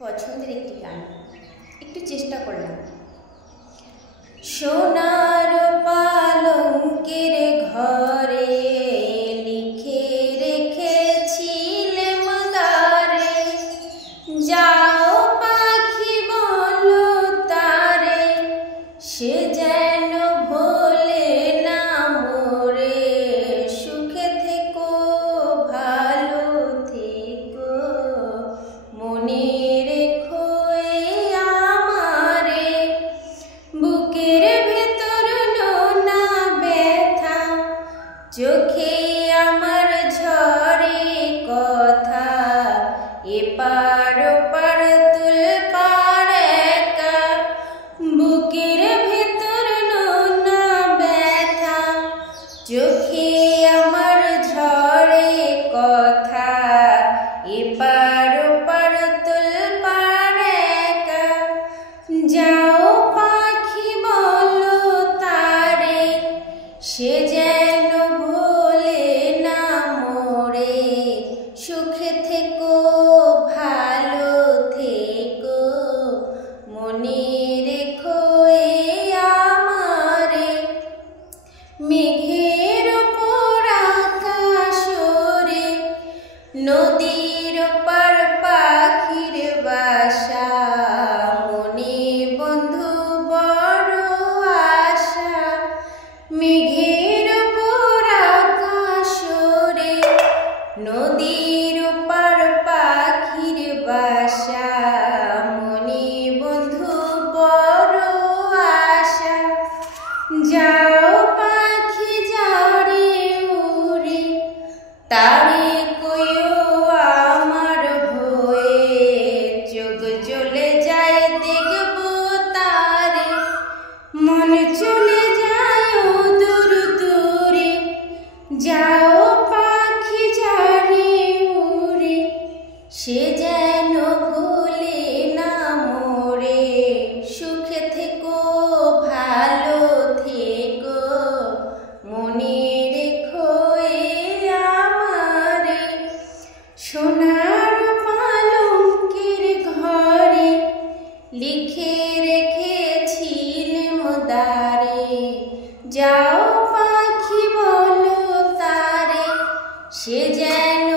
পছন্দের একটি গান একটু চেষ্টা করলাম। সোনার পালঙ্কের ঘরে লিখে রেখেছিলেম গারে, যাও পাখি বলো তারে, সে যেন ভোলে না মোরে, সুখে থেকো ভালো থেকো, মনে রেখো আমারে, বুকের ভেতর নোনা ব্যথা, চোখে আমার ঝরে কথা, এপার ওপার তুলপার একা, বুকের ভেতর নোনা ব্যথা, চোখে আমার ঝরে কথা, এপার ওপার তুলপার একা, যাও পাখি বলো তারে, সে যেন ভোলে না মোরে, সুখে থেকো ভালো থেকো, মনে রেখো আমারে, মেঘের ওপর আকাশ ওরে, নদীর ওপার পাখির বাসা, মনে বন্ধু বড় আশা, মেঘের ওপর আকাশ ওরে, নদীর ওপার পাখির বাসা, মনে বন্ধু বড় আশা, যাও পাখি যারে উড়ে, তারে কইও আমার হয়ে, চোখ চলে যায় দেখবো তারে, মন চলে যায় দূর দূরে, যাও পাখি যারে উড়ে, সে যেন ভুলে না মোরে, সুখে থেকো ভালো থেকো, মনে রেখো আমারে, সোনার পালঙ্কের ঘরে লিখে রেখেছিলেম দ্বারে, যাও পাখি বলো তারে, সে যেন